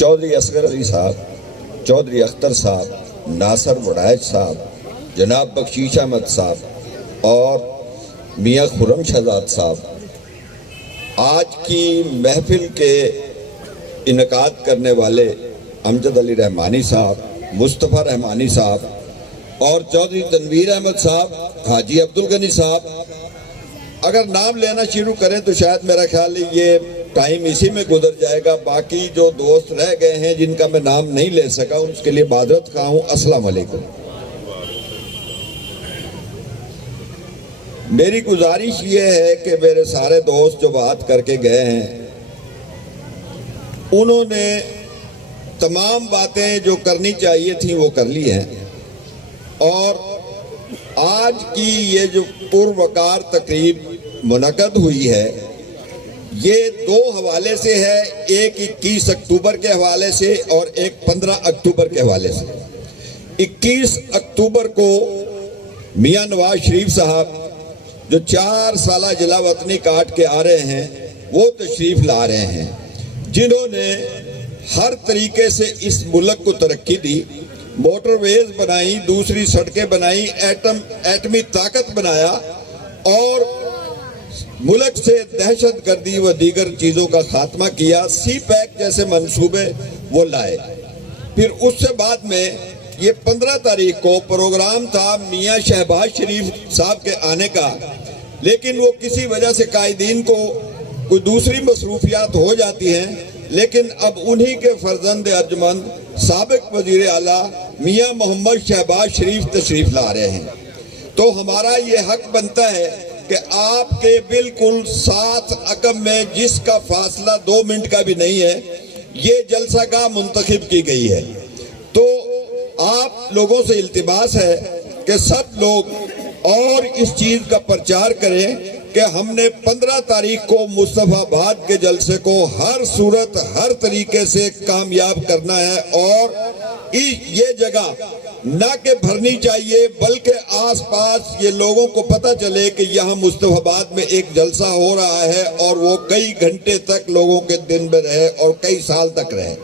चौधरी असगर अली साहब, चौधरी अख्तर साहब, नासर मुडायज साहब, जनाब बख्शीश अहमद साहब और मियाँ खुर्रम शहजाद साहब आज की महफिल के इनकाद करने वाले अमजद अली रहमानी साहब, मुस्तफ़ा रहमानी साहब और चौधरी तनवीर अहमद साहब, हाजी अब्दुल गनी साहब, अगर नाम लेना शुरू करें तो शायद मेरा ख्याल है ये टाइम इसी में गुजर जाएगा। बाकी जो दोस्त रह गए हैं जिनका मैं नाम नहीं ले सका उसके लिए मादरत खा हूँ। अस्सलाम वालेकुम। मेरी गुजारिश ये है कि मेरे सारे दोस्त जो बात करके गए हैं उन्होंने तमाम बातें जो करनी चाहिए थी वो कर ली हैं और आज की ये जो पुरवकार तकरीब मुनक़द हुई है ये दो हवाले से है, एक 21 अक्टूबर के हवाले से और एक 15 अक्टूबर के हवाले से। 21 अक्टूबर को मियाँ नवाज शरीफ साहब जो 4 साल जिला वतनी काट के आ रहे हैं वो तशरीफ़ ला रहे हैं, जिन्होंने हर तरीके से इस मुल्क को तरक्की दी, मोटरवेज बनाई, दूसरी सड़कें बनाई, एटमी ताकत बनाया और मुल्क से दहशत गर्दी व दीगर चीज़ों का खात्मा किया। सी पैक जैसे मंसूबे वो लाए। फिर उससे बाद में ये 15 तारीख को प्रोग्राम था मियाँ शहबाज शरीफ साहब के आने का, लेकिन वो किसी वजह से कायदीन को कोई दूसरी मसरूफियात हो जाती हैं, लेकिन अब उन्हीं के फर्जंद अर्जमंद साबिक वजीर आला मियाँ मोहम्मद शहबाज शरीफ तशरीफ ला रहे हैं। तो हमारा ये हक बनता है कि आपके बिल्कुल साथ अकब में जिसका फासला 2 मिनट का भी नहीं है ये जलसागाह मुंतखब की गई है। तो आप लोगों से इल्तिमास है कि सब लोग और इस चीज़ का प्रचार करें कि हमने 15 तारीख को मुस्तफाबाद के जलसे को हर सूरत हर तरीके से कामयाब करना है और ये जगह ना के भरनी चाहिए बल्कि आसपास ये लोगों को पता चले कि यहाँ मुस्तफाबाद में एक जलसा हो रहा है और वो कई घंटे तक लोगों के दिन में रहे और कई साल तक रहे।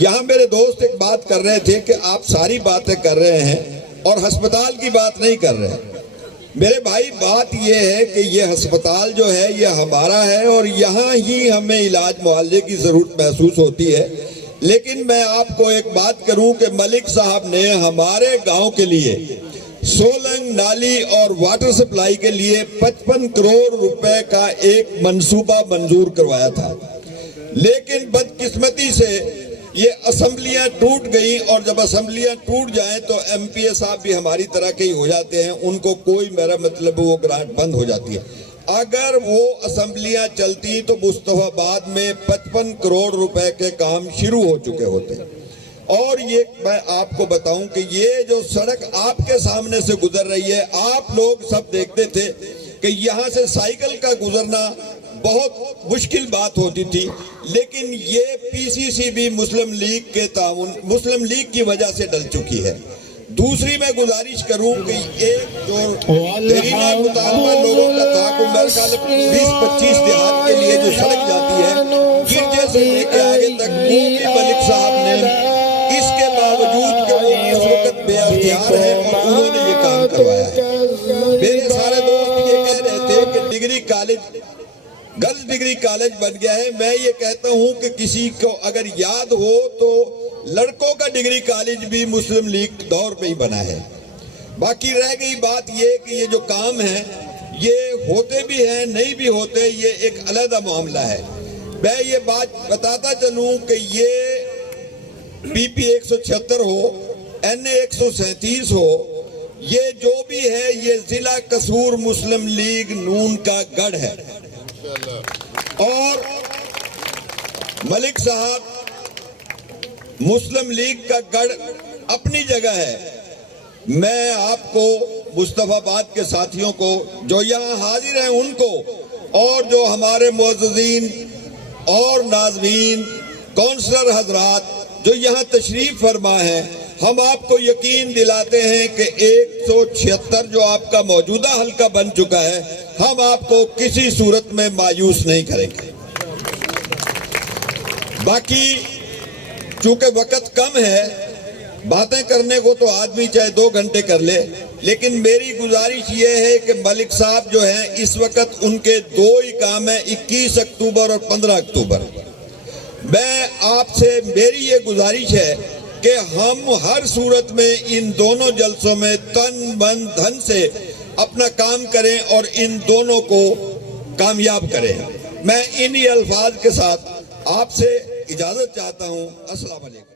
यहाँ मेरे दोस्त एक बात कर रहे थे कि आप सारी बातें कर रहे हैं और अस्पताल की बात नहीं कर रहे हैं। मेरे भाई बात यह है कि ये अस्पताल जो है ये हमारा है और यहाँ ही हमें इलाज मुआवजे की ज़रूरत महसूस होती है। लेकिन मैं आपको एक बात करूं कि मलिक साहब ने हमारे गांव के लिए सोलंग नाली और वाटर सप्लाई के लिए 55 करोड़ रुपए का एक मंसूबा मंजूर करवाया था, लेकिन बदकिस्मती से ये असम्बलियां टूट गई और जब असम्बलियां टूट जाएं तो एमपीए साहब भी हमारी तरह के ही हो जाते हैं, उनको कोई मेरा मतलब वो ग्रांट बंद हो जाती है। अगर वो असम्बलियां चलती तो मुस्तफाबाद में 55 करोड़ रुपए के काम शुरू हो चुके होते। और ये मैं आपको बताऊं कि ये जो सड़क आपके सामने से गुजर रही है, आप लोग सब देखते थे कि यहाँ से साइकिल का गुजरना बहुत मुश्किल बात होती थी, लेकिन ये पीसीसी भी मुस्लिम लीग के ताउन मुस्लिम लीग की वजह से डल चुकी है। दूसरी मैं गुजारिश करूं कि एक जो देरीना मुतालबा लोगों का था कि मेरे ख्याल 20-25 देहात के लिए जो सड़क जाती है गिरजे से लेके आगे तक वो भी मलिक साहब ने, इसके बावजूद कि वो इस वक्त बेअख्तियार है और उन्होंने ये काम करवाया है। मेरे सारे दोस्त ये कह रहे थे कि degree college girls degree college बन गया है। मैं ये कहता हूँ कि किसी को अगर याद हो तो लड़कों का डिग्री कॉलेज भी मुस्लिम लीग दौर पे ही बना है। बाकी रह गई बात ये कि ये जो काम है ये होते भी हैं नहीं भी होते, ये एक अलग मामला है। मैं ये बात बताता चलूं कि ये पीपी 176 हो, NA 137 हो, ये जो भी है ये जिला कसूर मुस्लिम लीग नून का गढ़ है और मलिक साहब मुस्लिम लीग का गढ़ अपनी जगह है। मैं आपको मुस्तफाबाद के साथियों को जो यहाँ हाजिर हैं उनको और जो हमारे मुअज़्ज़िज़ीन और नाज़रीन काउंसलर हजरात जो यहाँ तशरीफ फरमा है, हम आपको यकीन दिलाते हैं कि 176 जो आपका मौजूदा हल्का बन चुका है, हम आपको किसी सूरत में मायूस नहीं करेंगे। باقی چونکہ وقت کم ہے، باتیں کرنے کو تو آدمی چاہے 2 گھنٹے کر لے، لیکن میری گزارش یہ ہے کہ ملک صاحب جو ہیں اس وقت ان کے 2 ہی کام ہیں، 21 اکتوبر اور 15 اکتوبر۔ میں آپ سے میری یہ گزارش ہے کہ ہم ہر صورت میں ان دونوں جلسوں میں تن من دھن سے اپنا کام کریں اور ان دونوں کو کامیاب کریں۔ میں انہی الفاظ کے ساتھ آپ سے اجازت چاہتا ہوں۔ السلام علیکم۔